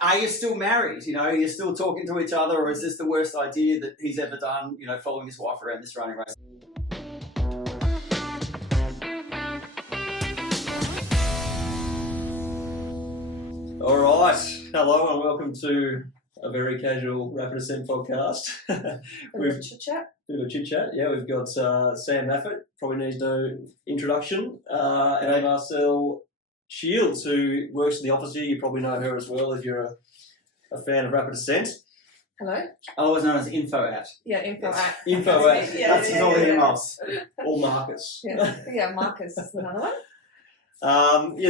are you still married? Are you still talking to each other, or is this the worst idea that he's ever done, following his wife around this running race? All right. Hello and welcome to a very casual Rapid Ascent podcast. Bit of a chit chat. Yeah. We've got Sam Maffett, probably needs no introduction, and Marcel Shields, who works in the office here. You probably know her as well if you're a fan of Rapid Ascent. Hello. Otherwise known as Info at. Yeah, Info at. Info at. That's his all emails. Or Marcus. Yeah, Marcus is another one.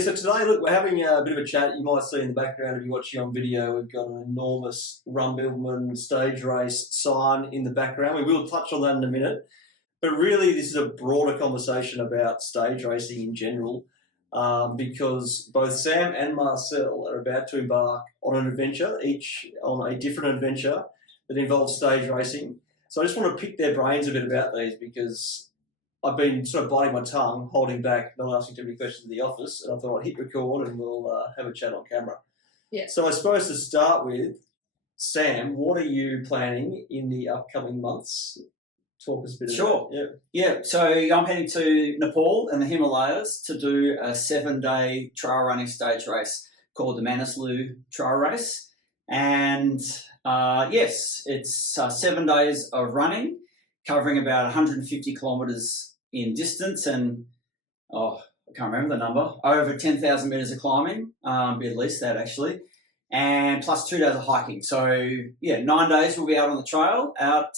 So today, look, we're having a bit of a chat. You might see in the background if you're watching on video, we've got an enormous Bibbulmun stage race sign in the background. We will touch on that in a minute. But really, this is a broader conversation about stage racing in general, because both Sam and Marcel are about to embark on an adventure, each on a different adventure that involves stage racing. So I just want to pick their brains a bit about these, because I've been sort of biting my tongue, holding back, not asking too many questions in the office, and I thought I'd hit record and we'll have a chat on camera. Yeah. So I suppose to start with, Sam, what are you planning in the upcoming months? Talk us a bit about it. Yeah, so I'm heading to Nepal and the Himalayas to do a 7-day trail running stage race called the Manaslu Trail Race. And yes, it's 7 days of running, covering about 150 kilometres in distance and, I can't remember the number, over 10,000 metres of climbing, at least that actually, and plus 2 days of hiking. So, 9 days we'll be out on the trail, out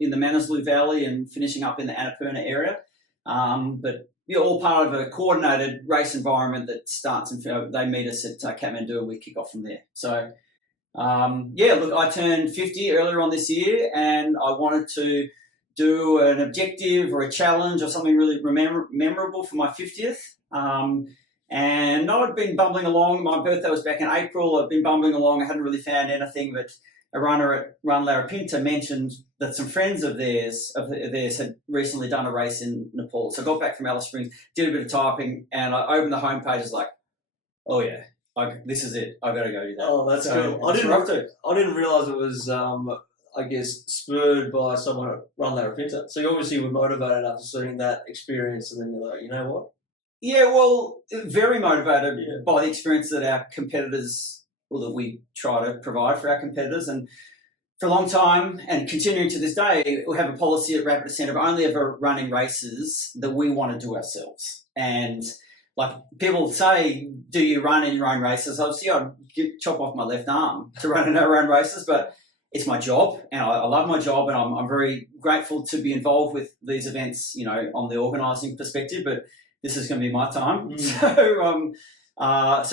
in the Manaslu Valley and finishing up in the Annapurna area. But all part of a coordinated race environment that starts and they meet us at Kathmandu and we kick off from there. So, I turned 50 earlier on this year and I wanted to do an objective or a challenge or something really memorable for my 50th. And I'd been bumbling along. My birthday was back in April. I'd been bumbling along. I hadn't really found anything, but a runner at Run Larapinta mentioned that some friends of theirs had recently done a race in Nepal. So I got back from Alice Springs, did a bit of typing, and I opened the homepage. It's like, oh yeah, this is it. I got to go do that. Oh, that's cool. I didn't realise it was, spurred by someone at Run Larapinta. So you obviously were motivated after seeing that experience, and then you're like, you know what? Yeah, well, very motivated by the experience that our competitors, or that we try to provide for our competitors. And for a long time, and continuing to this day, we have a policy at Rapid Ascent of only ever running races that we want to do ourselves. And like people say, do you run in your own races? Obviously, I'd chop off my left arm to run in our own races, but it's my job, and I love my job, and I'm very grateful to be involved with these events, on the organising perspective, but this is going to be my time. So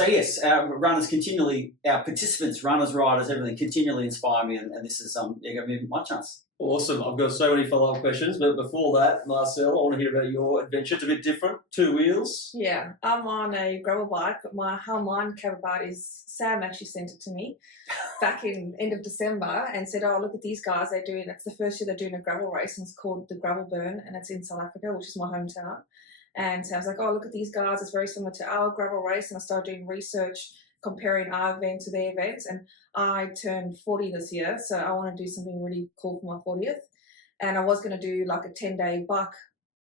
yes, our runners continually, our participants, runners, riders, everything continually inspire me, and this is going to be my chance. Awesome. I've got so many follow-up questions, but before that, Marcel, I want to hear about your adventure. It's a bit different, 2 wheels. Yeah, I'm on a gravel bike, but how mine came about is Sam actually sent it to me back in end of December and said, oh, look at these guys, they're doing, it's the first year they're doing a gravel race, and it's called the Bibbulmun, and it's in South Africa, which is my hometown. And so I was like, oh, look at these guys, it's very similar to our gravel race, and I started doing research, comparing our event to their events, and I turned 40 this year, so I want to do something really cool for my 40th, and I was going to do like a 10-day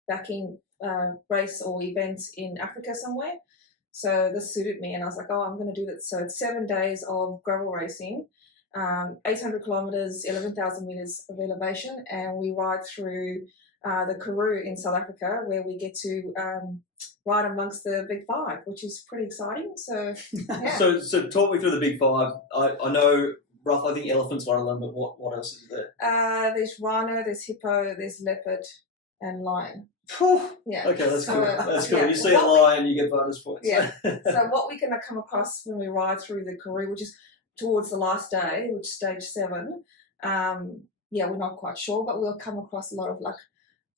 backing race or events in Africa somewhere, so this suited me, and I was like, oh, I'm going to do that. So it's 7 days of gravel racing, 800 kilometers, 11,000 meters of elevation, and we ride through the Karoo in South Africa, where we get to ride amongst the Big Five, which is pretty exciting. So, yeah. So talk me through the Big Five. I know I think elephant's one of them, but what else is there? There's rhino, there's hippo, there's leopard, and lion. Yeah. Okay, that's cool. That's cool. Yeah. You see a lion, you get bonus points. Yeah. So what we're going to come across when we ride through the Karoo, which is towards the last day, which is stage 7, we're not quite sure, but we'll come across a lot of like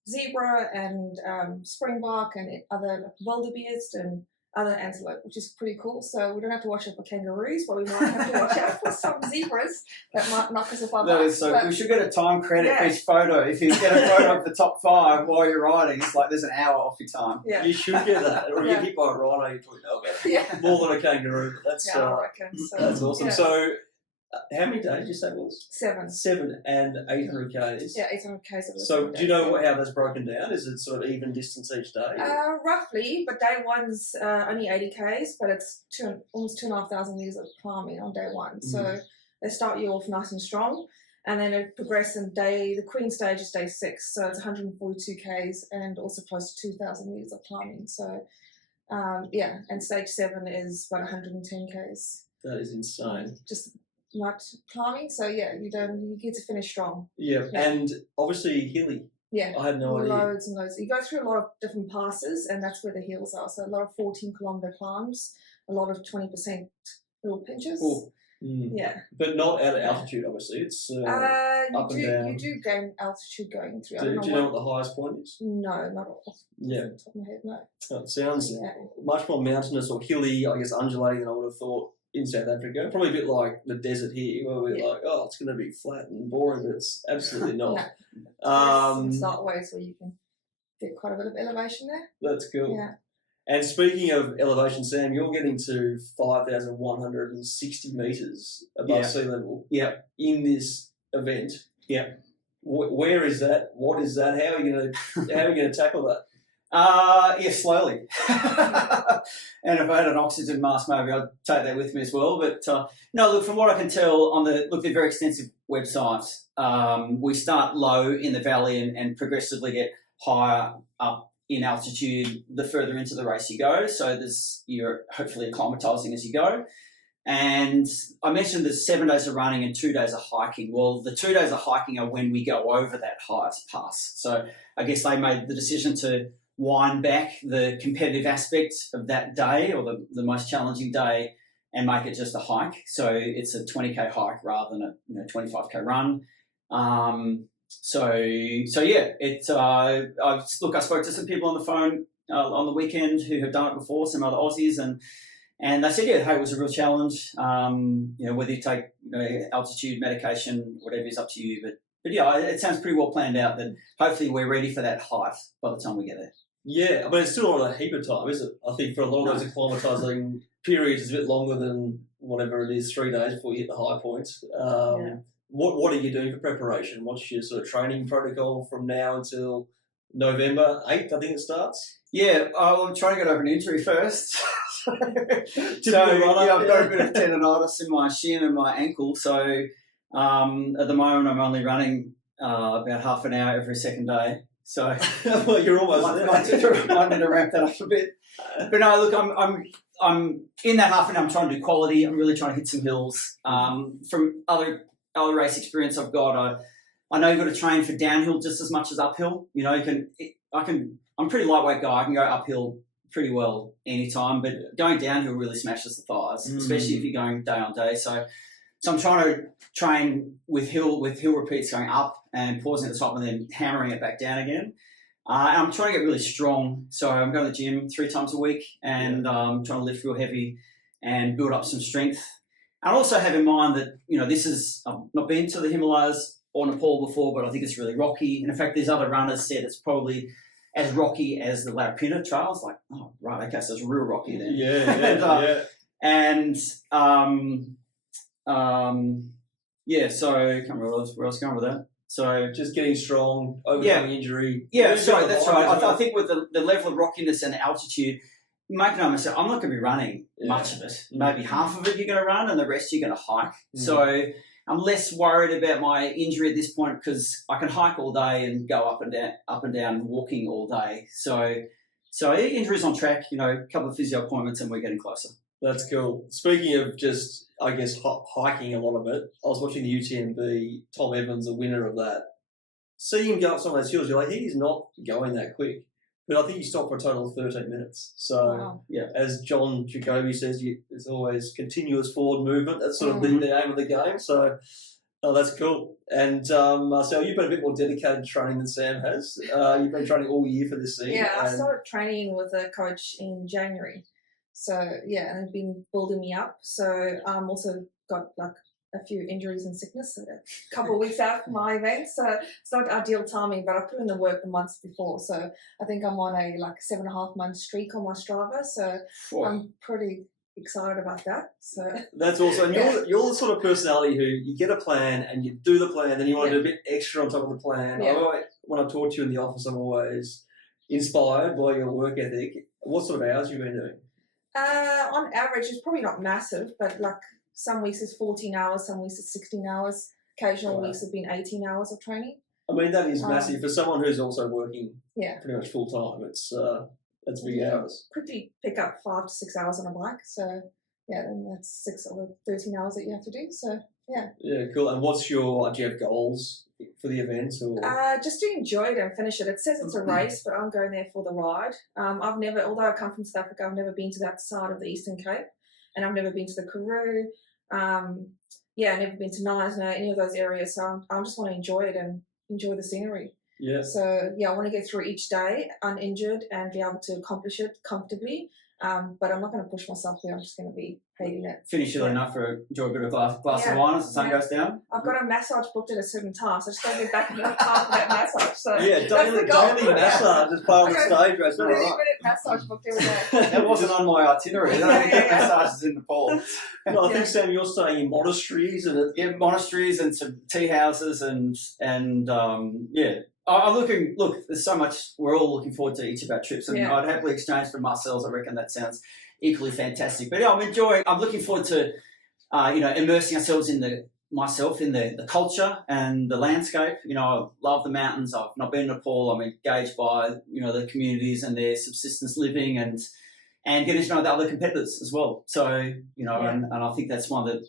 zebra and springbok and other wildebeest and other antelope, which is pretty cool. So we don't have to watch out for kangaroos, but we might have to watch out for some zebras that might knock us off our That bikes. is so. But We should get a time credit for Yeah. each photo. If you get a photo of the top 5 while you're riding, it's like there's an hour off your time. yeah, You should get that, or you Yeah. get hit by a rhino, you probably know about it. yeah, More than a kangaroo. That's yeah, I reckon. So, that's awesome. yeah. So, how many days did you say it was? 7. 7 and 800 k's. Yeah, 800 k's of the So, 7 do you days, know yeah. how that's broken down? Is it sort of even distance each day? Roughly, but day one's only 80 k's, but it's almost 2,500 meters of climbing on day one. So they start you off nice and strong, and then it progresses. And the Queen stage is day 6, so it's 142 k's and also close to 2,000 meters of climbing. So and stage 7 is about 110 k's. That is insane. Just much climbing. So yeah, you get to finish strong. Yeah, Yeah. and obviously hilly. Yeah. I had no idea. Loads and loads. You go through a lot of different passes, and that's where the hills are. So a lot of 14-kilometer climbs, a lot of 20% little pinches. Oh. Mm. Yeah. But not out of altitude, obviously. It's up and down. You do gain altitude going through. Do you know what the highest point is? No, not off Yeah. the top of my head. No. It sounds Yeah. much more mountainous or hilly, I guess, undulating than I would have thought in South Africa. Probably a bit like the desert here, where we're like, oh, it's going to be flat and boring, but it's absolutely not. There's some slight ways where you can get quite a bit of elevation there. That's cool. Yeah. And speaking of elevation, Sam, you're getting to 5,160 metres above sea level. Yep. In this event. Yep. Where is that? What is that? How are you going to tackle that? Slowly. And if I had an oxygen mask, maybe I'd take that with me as well. But no, look, from what I can tell on they're very extensive website. We start low in the valley and progressively get higher up in altitude the further into the race you go. So you're hopefully acclimatizing as you go. And I mentioned there's 7 days of running and 2 days of hiking. Well, the 2 days of hiking are when we go over that highest pass. So I guess they made the decision to wind back the competitive aspect of that day, or the most challenging day, and make it just a hike. So it's a 20k hike rather than a 25k run. So yeah, I spoke to some people on the phone on the weekend who had done it before, some other Aussies, and they said, yeah, hey, it was a real challenge. Whether you take altitude, medication, whatever is up to you, but yeah, it sounds pretty well planned out that hopefully we're ready for that height by the time we get there. Yeah, I mean, it's still not a heap of time, is it? I think for a lot of those acclimatising periods, it's a bit longer than whatever it is, 3 days before you hit the high points. What are you doing for preparation? What's your sort of training protocol from now until November 8th, I think it starts? Yeah, I'm trying to get over an injury first. I've Runner, got a bit of tendonitis in my shin and my ankle. So at the moment, I'm only running about half an hour every second day. So well, you're almost there. Might need to ramp that up a bit. But no, look, I'm in that half an hour. I'm trying to do quality. I'm really trying to hit some hills. From other race experience I've got, I know you've got to train for downhill just as much as uphill. I'm a pretty lightweight guy. I can go uphill pretty well anytime, but going downhill really smashes the thighs, especially if you're going day on day. So I'm trying to train with hill repeats going up and pausing at the top and then hammering it back down again. I'm trying to get really strong. So I'm going to the gym 3 times a week and trying to lift real heavy and build up some strength. And also have in mind that, I've not been to the Himalayas or Nepal before, but I think it's really rocky. And in fact, there's other runners said it's probably as rocky as the Rapid trails. Like, oh, right, okay, so it's real rocky then. So I can't remember where I was going with that. So just getting strong, overcoming injury. Yeah, sorry, that's right. I think with the level of rockiness and altitude, make no mistake, I'm not going to be running much of it. Maybe half of it you're going to run and the rest you're going to hike. So I'm less worried about my injury at this point because I can hike all day and go up and down walking all day. So injuries on track, a couple of physio appointments and we're getting closer. That's cool. Speaking of just, I guess, hiking a lot of it, I was watching the UTMB, Tom Evans, the winner of that. See him go up some of those hills, you're like, he's not going that quick. But I think he stopped for a total of 13 minutes. So, as John Jacoby says, there's always continuous forward movement. That's sort of the aim of the game. So, that's cool. And, Marcel, you've been a bit more dedicated to training than Sam has. You've been training all year for this season. Yeah, I started training with a coach in January. So yeah, and it's been building me up. So also got like a few injuries and sickness, so a couple of weeks out from my event. So it's not ideal timing, but I put in the work the months before. So I think I'm on a like 7.5 month streak on my Strava. So I'm pretty excited about that. So that's awesome. And you're the sort of personality who you get a plan and you do the plan, then you want to do a bit extra on top of the plan. When I talk to you in the office, I'm always inspired by your work ethic. What sort of hours have you been doing? On average, it's probably not massive, but like some weeks it's 14 hours, some weeks it's 16 hours. Occasional weeks have been 18 hours of training. I mean, that is massive for someone who's also working pretty much full time. That's big hours. Quickly pick up 5 to 6 hours on a bike. So yeah, then that's 6 or 13 hours that you have to do. So yeah. Yeah, cool. And do you have goals for the event? Or? Just to enjoy it and finish it. It says it's a race, but I'm going there for the ride. Although I come from South Africa, I've never been to that side of the Eastern Cape, and I've never been to the Karoo. I've never been to Knysna, any of those areas. So I just want to enjoy it and enjoy the scenery. Yeah. So I want to get through each day uninjured and be able to accomplish it comfortably. But I'm not going to push myself there. I'm just going to be hating it. Finish early enough for enjoy a bit of glass of wine as the sun goes down. I've got a massage booked at a certain time, so I just got to get back in time for that massage. So daily massage as part of the stage race. 30-minute massage booked every day. That wasn't on my itinerary. I don't get massages in Nepal. No, I think, Sam, you're staying in monasteries monasteries and some tea houses and there's so much. We're all looking forward to each of our trips, and I'd happily exchange for Marcel's. I reckon that sounds equally fantastic. But I'm looking forward to, immersing ourselves in the culture and the landscape. I love the mountains. I've not been to Nepal. I'm engaged by, the communities and their subsistence living and getting to know the other competitors as well. So, and I think that's one of the,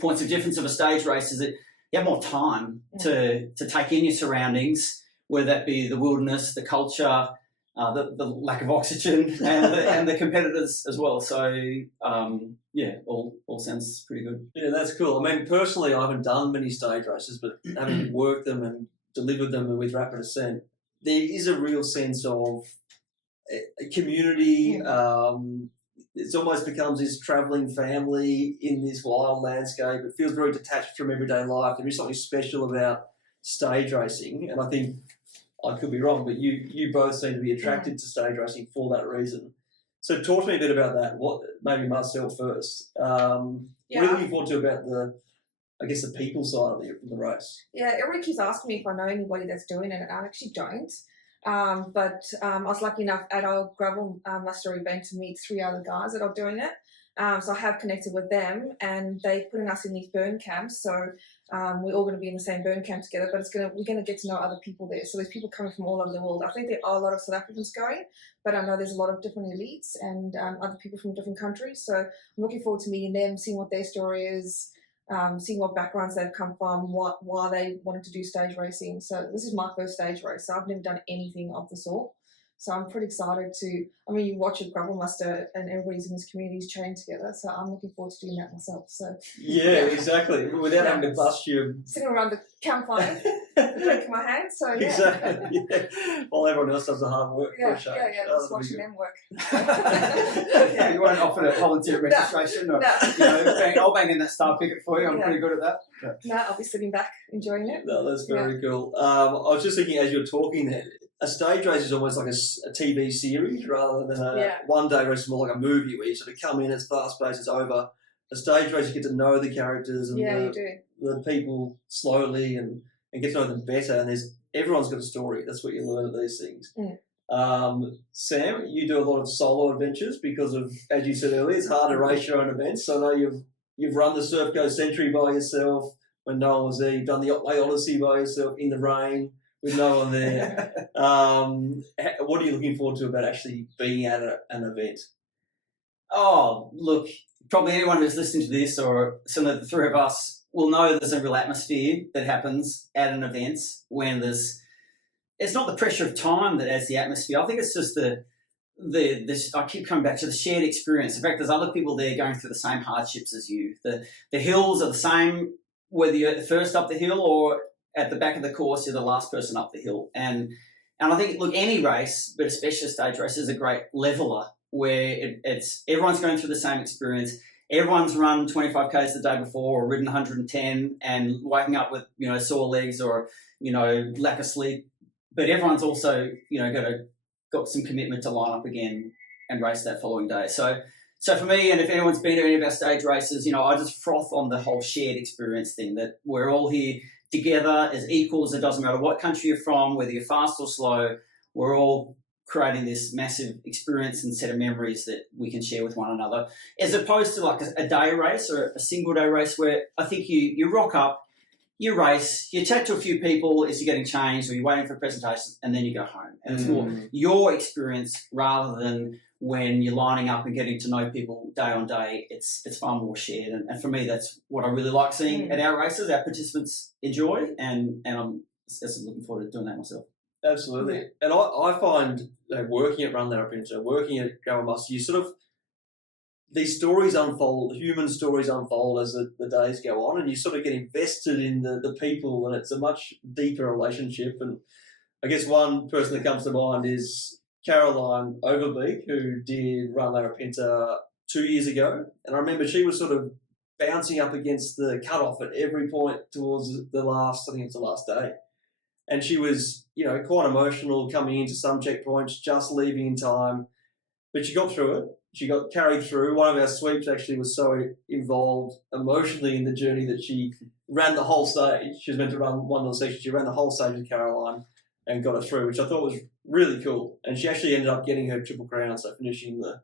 points of difference of a stage race is that you have more time to take in your surroundings, whether that be the wilderness, the culture, the lack of oxygen, and the competitors as well. So, all sounds pretty good. Yeah, that's cool. I mean, personally, I haven't done many stage races, but having worked them and delivered them with Rapid Ascent, there is a real sense of a community. It almost becomes this travelling family in this wild landscape. It feels very detached from everyday life. There is something special about stage racing, and I think I could be wrong, but you both seem to be attracted to stage racing for that reason. So talk to me a bit about that. Maybe Marcel first. What are you looking forward to about the people side of the race? Yeah, everyone keeps asking me if I know anybody that's doing it, and I actually don't. But I was lucky enough at our gravel muster event to meet 3 other guys that are doing it. So I have connected with them, and they putting us in these burn camps. So we're all going to be in the same burn camp together, but we're going to get to know other people there. So there's people coming from all over the world. I think there are a lot of South Africans going, but I know there's a lot of different elites and other people from different countries. So I'm looking forward to meeting them, seeing what their story is, seeing what backgrounds they've come from, why they wanted to do stage racing. So this is my first stage race, so I've never done anything of the sort. So I'm pretty excited you watch a gravel muster and everybody's in this community is chained together. So I'm looking forward to doing that myself. So exactly. Without having to bust you. Sitting around the campfire, the drink in my hand. So Exactly. While everyone else does the hard work for a show. Just watching them work. You won't offer a volunteer registration I'll bang in that star picket for you. I'm pretty good at that. No, I'll be sitting back enjoying it. No, that's very cool. I was just thinking as you were talking there, a stage race is almost like a TV series rather than a one-day race. It's more like a movie where you sort of come in, it's fast-paced, it's over. A stage race, you get to know the characters and the people slowly and get to know them better. And everyone's got a story. That's what you learn at these things. Sam, you do a lot of solo adventures because of, as you said earlier, it's hard to race your own events. So I know you've run the Surf Coast Century by yourself when no one was there. You've done the Otway Odyssey by yourself in the rain with no one there. What are you looking forward to about actually being at an event? Oh, look, probably anyone who's listening to this or some of the three of us will know there's a real atmosphere that happens at an event when it's not the pressure of time that adds the atmosphere. I think it's just I keep coming back to the shared experience. In fact, there's other people there going through the same hardships as you. The hills are the same, whether you're at the first up the hill or at the back of the course, you're the last person up the hill. And I think, look, any race, but especially a stage race, is a great leveller where it's everyone's going through the same experience. Everyone's run 25 Ks the day before or ridden 110 and waking up with, sore legs or, lack of sleep. But everyone's also, got some commitment to line up again and race that following day. So for me, and if anyone's been to any of our stage races, I just froth on the whole shared experience thing, that we're all here together as equals. It doesn't matter what country you're from, whether you're fast or slow, we're all creating this massive experience and set of memories that we can share with one another, as opposed to like a day race or a single day race where I think you rock up, you race, you chat to a few people as you're getting changed or you're waiting for a presentation, and then you go home. And it's more your experience rather than when you're lining up and getting to know people day on day. It's far more shared. And for me, that's what I really like seeing at our races. Our participants enjoy, and I'm just looking forward to doing that myself. Absolutely. And I find working at Run Larapinta, working at Go and Must, you sort of, these stories unfold, human stories unfold as the days go on, and you sort of get invested in the people, and it's a much deeper relationship. And I guess one person that comes to mind is Caroline Overbeek, who did Run Larapinta 2 years ago. And I remember she was sort of bouncing up against the cutoff at every point towards the last day. And she was, quite emotional coming into some checkpoints, just leaving in time. But she got through it. She got carried through. One of our sweeps actually was so involved emotionally in the journey that she ran the whole stage. She was meant to run one little section. She ran the whole stage with Caroline and got it through, which I thought was really cool. And she actually ended up getting her Triple Crown, so finishing the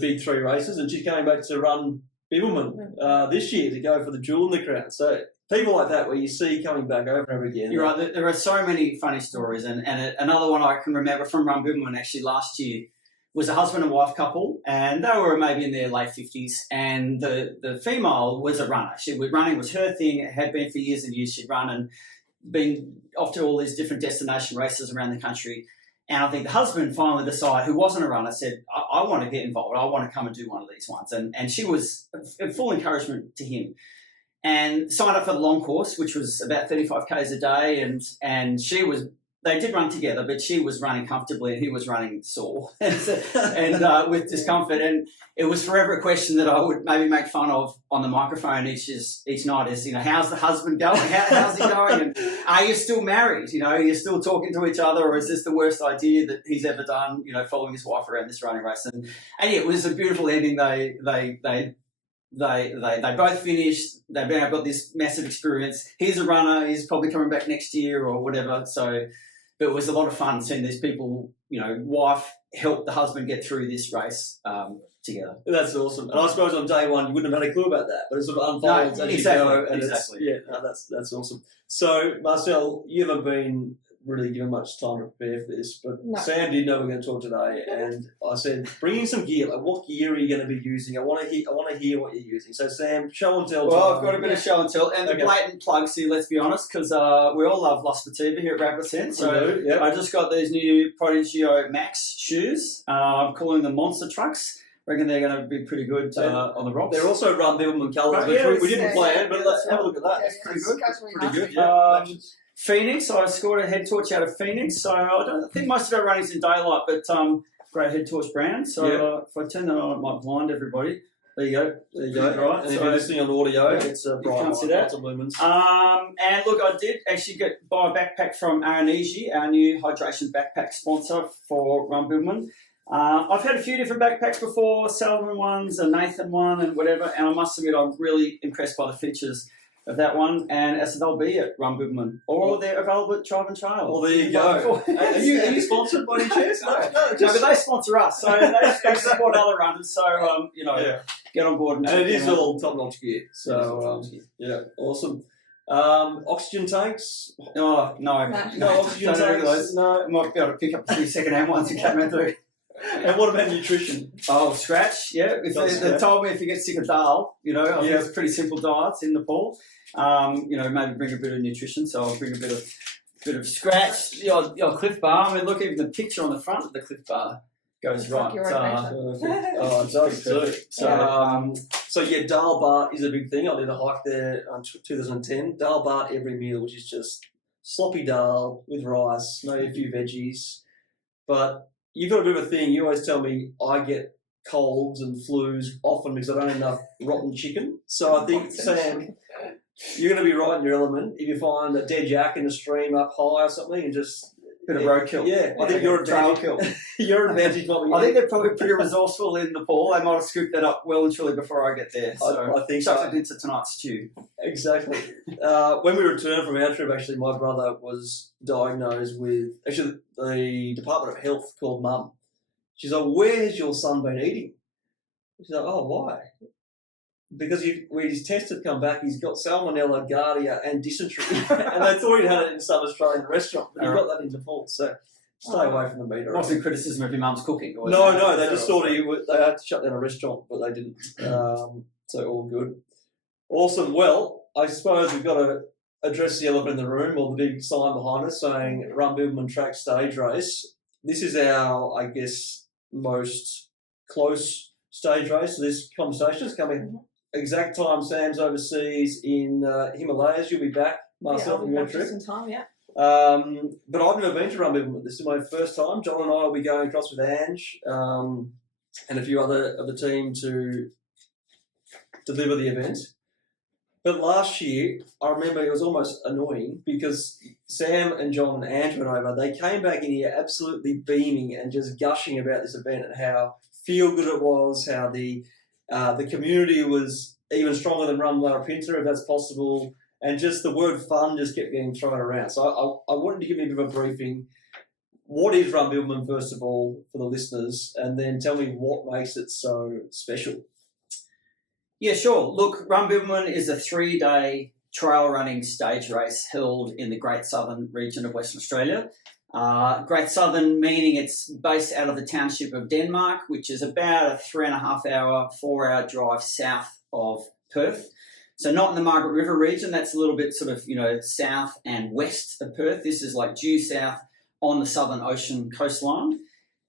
big 3 races. And she's coming back to run Bibbulmun this year to go for the jewel in the crown. So people like that, where you see coming back over and over again. You're right. There are so many funny stories, and another one I can remember from Run Bibbulmun actually last year was a husband and wife couple, and they were maybe in their late 50s, and the female was a runner. Running was her thing. It had been for years and years. She'd run and been off to all these different destination races around the country. And I think the husband finally decided, who wasn't a runner, said, I want to get involved. I want to come and do one of these ones. And she was a full encouragement to him. And signed up for the long course, which was about 35 Ks a day. And they did run together, but she was running comfortably and he was running sore and with discomfort. And it was forever a question that I would maybe make fun of on the microphone each night is, how's the husband going? How's he going? And are you still married? Are you still talking to each other, or is this the worst idea that he's ever done, following his wife around this running race? And it was a beautiful ending. They both finished. They've got this massive experience. He's a runner. He's probably coming back next year or whatever. So, but it was a lot of fun seeing these people, wife help the husband get through this race together. That's awesome. And I suppose on day one you wouldn't have had a clue about that, but it sort of unfolds as you go. And that's awesome. So Marcel, you haven't been really given much time to prepare for this, but no. Sam did know we were going to talk today, and I said, bring in some gear. Like, what gear are you going to be using? I want to hear what you're using. So Sam, show and tell. Well, I've got a bit of show and tell, and the blatant plugs here. Let's be honest, because we all love Los Fatiba here at Rapid Ascent. So I just got these new Prodigio Max shoes. I'm calling them monster trucks. I reckon they're going to be pretty good on the rocks. They're also Run Bibbulmun colours, which we didn't plan, but let's have a look at that. It's pretty good. Pretty good. Phoenix, I scored a head torch out of Phoenix, so I think most of our running's in daylight, but great head torch brand. So if I turn that on, it might blind everybody. There you go. Right. And if you're listening on audio, it's a bright light, lots of lumens. And look, I did actually buy a backpack from Aranesi, our new hydration backpack sponsor for Run Bibbulmun. I've had a few different backpacks before, Salomon ones, a Nathan one, and whatever. And I must admit, I'm really impressed by the features of that one, and as they'll be at Run Bibbulmun, or they're available at Tribe and Trail. Well, there you go. Are you sponsored by any chance? No, but they sponsor us, so they support other runners. So get on board. And it is all top-notch gear. So awesome. Oxygen tanks? Oh no oxygen tanks. No, I might be able to pick up a few second-hand ones in Kathmandu. And what about nutrition? Oh, scratch, yeah. They told me if you get sick of dal, I think it's pretty simple diets in Nepal. Maybe bring a bit of nutrition, so I'll bring a bit of scratch, the odd Cliff Bar. I mean, look, even the picture on the front of the Cliff Bar goes right. It does too. So dal bart is a big thing. I did a hike there in 2010. Dal bart every meal, which is just sloppy dal with rice, maybe a few veggies, but you've got a bit of a thing. You always tell me I get colds and flus often because I don't have enough rotten chicken. So I think, Sam, you're going to be right in your element if you find a dead yak in a stream up high or something and just... Bit of roadkill. Yeah, I think your advantage, your advantage might be... I think they're probably pretty resourceful in Nepal. They might have scooped that up well and truly before I get there. So I think chuck it into tonight's stew. Exactly. When we returned from our trip, actually, my brother was diagnosed with... Actually, the Department of Health called Mum. She's like, where's your son been eating? She's like, oh, why? Because when his tests have come back, he's got salmonella, giardia, and dysentery. And they thought he'd had it in some Australian restaurant, but he got that in Nepal. So stay away from the meat. Wasn't criticism of your mum's cooking? No, they just thought they had to shut down a restaurant, but they didn't. So all good. Awesome. Well, I suppose we've got to address the elephant in the room, or the big sign behind us saying Run Bibbulmun Track Stage Race. This is our, I guess, most close stage race. So this conversation is coming exact time Sam's overseas in Himalayas. You'll be back, Marcel, from your trip. In time, yeah. But I've never been to Run Bibbulmun. This is my first time. John and I will be going across with Ange and a few other of the team to deliver the event. But last year, I remember it was almost annoying because Sam and John and Ange went over. They came back in here absolutely beaming and just gushing about this event and how feel good it was, how the community was even stronger than Run Larapinta, if that's possible, and just the word fun just kept getting thrown around. So I wanted to give you a bit of a briefing. What is Run Bibbulmun, first of all, for the listeners, and then tell me what makes it so special. Yeah, sure. Look, Run Bibbulmun is a 3-day trail running stage race held in the Great Southern region of Western Australia. Great Southern meaning it's based out of the township of Denmark, which is about a 3.5 hour, 4 hour drive south of Perth. So not in the Margaret River region. That's a little bit sort of, south and west of Perth. This is like due south on the Southern Ocean coastline.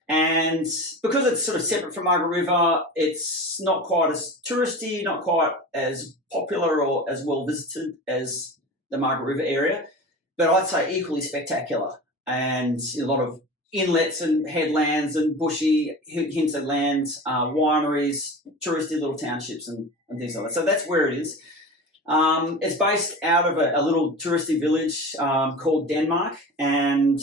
And because it's sort of separate from Margaret River, it's not quite as touristy, not quite as popular or as well visited as the Margaret River area, but I'd say equally spectacular. And a lot of inlets and headlands and bushy hinterlands, wineries, touristy little townships and things like that. So that's where it is. It's based out of a little touristy village called Denmark, and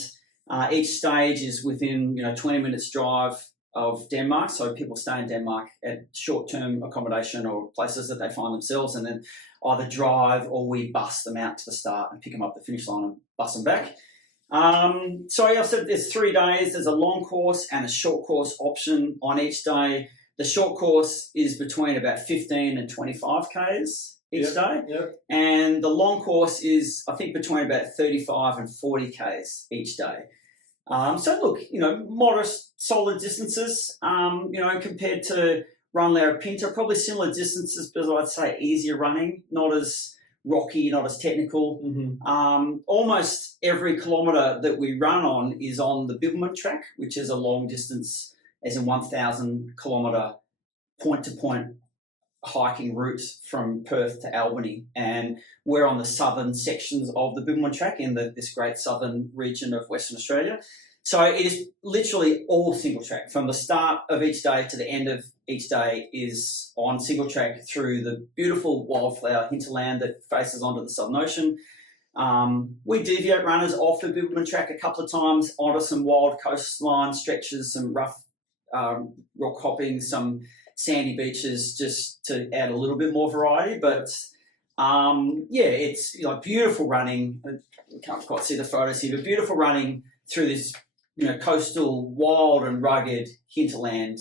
each stage is within 20 minutes drive of Denmark, so people stay in Denmark at short-term accommodation or places that they find themselves, and then either drive or we bus them out to the start and pick them up at the finish line and bus them back. So I said there's 3 days. There's a long course and a short course option on each day. The short course is between about 15 and 25 Ks each day. Yep. And the long course is, I think, between about 35 and 40 Ks each day. So look, modest, solid distances, compared to Run Larapinta, probably similar distances, but I'd say easier running, not as rocky, not as technical. Mm-hmm. Almost every kilometre that we run on is on the Bibbulmun track, which is a long distance, as in 1,000 kilometre point-to-point hiking route from Perth to Albany, and we're on the southern sections of the Bibbulmun track in this great southern region of Western Australia. So it is literally all single track. From the start of each day to the end of each day is on single track through the beautiful wildflower hinterland that faces onto the Southern Ocean. We deviate runners off the Bibbulmun track a couple of times onto some wild coastline stretches, some rough rock hopping, some sandy beaches, just to add a little bit more variety. But it's beautiful running. You can't quite see the photos here, but beautiful running through this coastal, wild and rugged hinterland,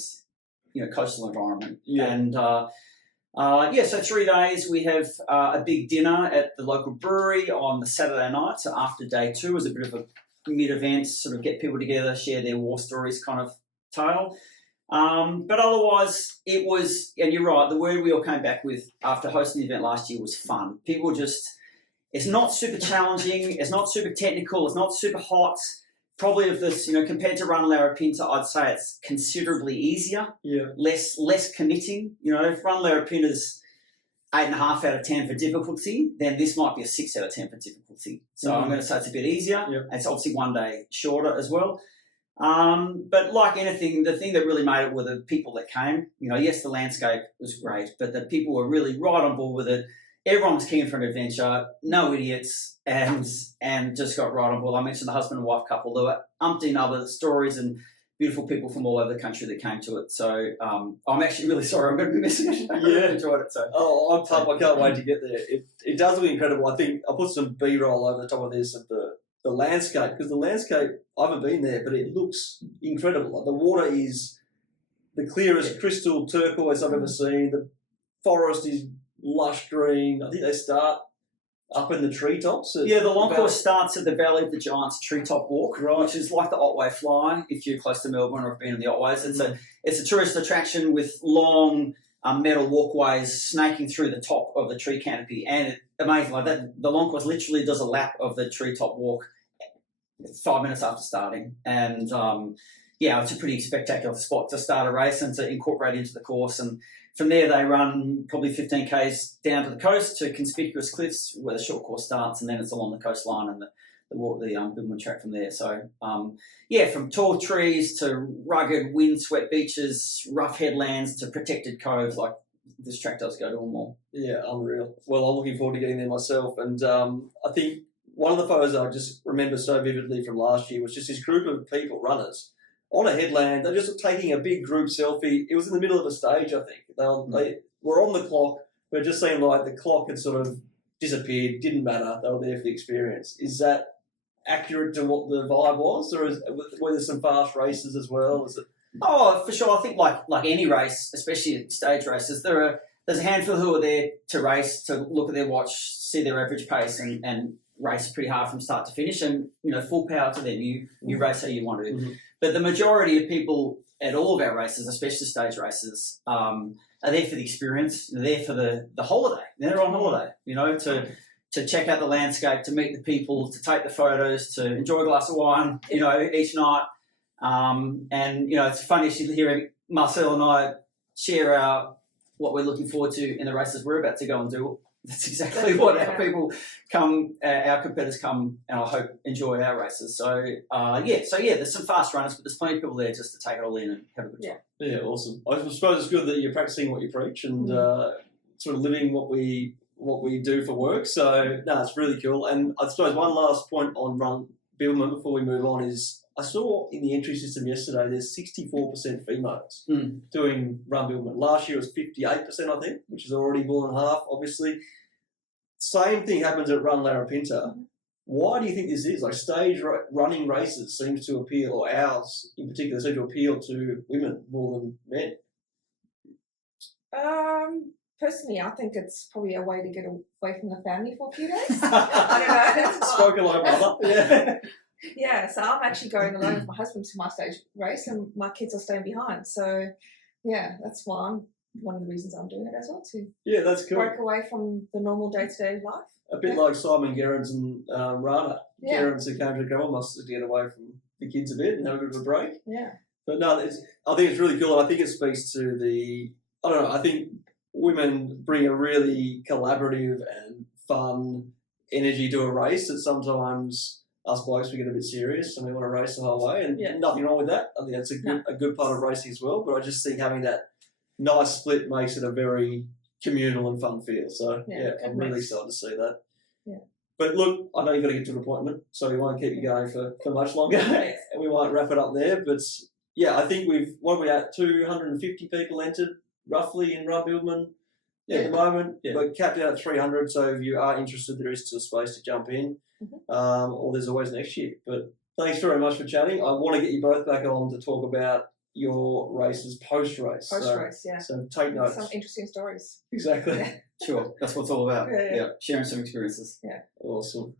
coastal environment. Yeah. And so 3 days we have a big dinner at the local brewery on the Saturday night. So after day 2 is a bit of a mid-event, sort of get people together, share their war stories kind of tale. But otherwise, it was, and you're right, the word we all came back with after hosting the event last year was fun. People it's not super challenging, it's not super technical, it's not super hot. Probably of this, compared to Run Larapinta, I'd say it's considerably easier, less committing. If Run Larapinta's 8.5 out of 10 for difficulty, then this might be a 6 out of 10 for difficulty. So I'm going to say it's a bit easier. Yep. It's obviously 1 day shorter as well. But like anything, the thing that really made it were the people that came. Yes, the landscape was great, but the people were really right on board with it. Everyone was keen for an adventure, no idiots, and just got right on board. I mentioned the husband and wife couple. There were umpteen other stories and beautiful people from all over the country that came to it. So I'm actually really sorry I'm going to be missing it. I really enjoyed it. So I'm pumped. I can't wait to get there. It does look incredible. I think I'll put some B-roll over the top of this of the landscape, because the landscape, I haven't been there, but it looks incredible. Like the water is the clearest crystal turquoise I've ever seen. The forest is lush green. I think they start up in the treetops. The long course starts at the Valley of the Giants treetop walk, which is like the Otway Fly if you're close to Melbourne or have been in the Otways. It's a tourist attraction with long metal walkways snaking through the top of the tree canopy, and amazing like that. The long course literally does a lap of the treetop walk 5 minutes after starting, and it's a pretty spectacular spot to start a race and to incorporate into the course. And from there, they run probably 15 k's down to the coast to conspicuous cliffs where the short course starts, and then it's along the coastline and the Bibbulmun track from there. So, from tall trees to rugged, windswept beaches, rough headlands to protected coves, like this track does go to them all. Yeah, unreal. Well, I'm looking forward to getting there myself, and I think one of the photos I just remember so vividly from last year was just this group of people, runners, on a headland. They're just taking a big group selfie. It was in the middle of a stage, I think. They were on the clock, but it just seemed like the clock had sort of disappeared. Didn't matter. They were there for the experience. Is that accurate to what the vibe was, or were there some fast races as well? Is it? Oh, for sure. I think like any race, especially stage races, there's a handful who are there to race, to look at their watch, see their average pace, and race pretty hard from start to finish, and full power to them. You race how you want to. Mm-hmm. But the majority of people at all of our races, especially stage races, are there for the experience. They're there for the holiday. They're on holiday, to check out the landscape, to meet the people, to take the photos, to enjoy a glass of wine, each night. It's funny to hear Marcel and I share what we're looking forward to in the races we're about to go and do. That's exactly what our people come, our competitors come, and I hope enjoy our races. So there's some fast runners, but there's plenty of people there just to take it all in and have a good time. Yeah, awesome. I suppose it's good that you're practicing what you preach and sort of living what we do for work. So it's really cool. And I suppose one last point on Run Bibbulmun before we move on is I saw in the entry system yesterday there's 64% females doing Run Bibbulmun. Last year it was 58%, I think, which is already more than half, obviously. Same thing happens at Run Larapinta. Why do you think this is? Like stage running races seems to appeal, or ours in particular, seem to appeal to women more than men. Personally, I think it's probably a way to get away from the family for a few days. I don't know. Spoken like a mother. Yeah. Yeah, so I'm actually going alone with my husband to my stage race, and my kids are staying behind. So, that's why one of the reasons I'm doing it as well, to that's cool. Break away from the normal day-to-day life. A bit like Simon Gerrans and Rana. Gerrans who came to Gravel Mustard to get away from the kids a bit and have a bit of a break. Yeah. But no, I think it's really cool, and I think it speaks to I think women bring a really collaborative and fun energy to a race that sometimes us blokes, we get a bit serious and we want to race the whole way, and nothing wrong with that. I think that's a good part of racing as well, but I just think having that nice split makes it a very communal and fun feel. So, I'm really excited to see that. Yeah. But look, I know you've got to get to an appointment, so we won't keep you going for much longer, and we won't wrap it up there. But, I think what are we at? 250 people entered, roughly, in Run Bibbulmun at the moment. Yeah. We're capped out at 300, so if you are interested, there is still space to jump in. Or there's always next year. But thanks very much for chatting. I want to get you both back on to talk about your races post-race. Post-race, So take notes. Some interesting stories. Exactly. Sure, that's what it's all about. Sharing some experiences. Yeah. Awesome.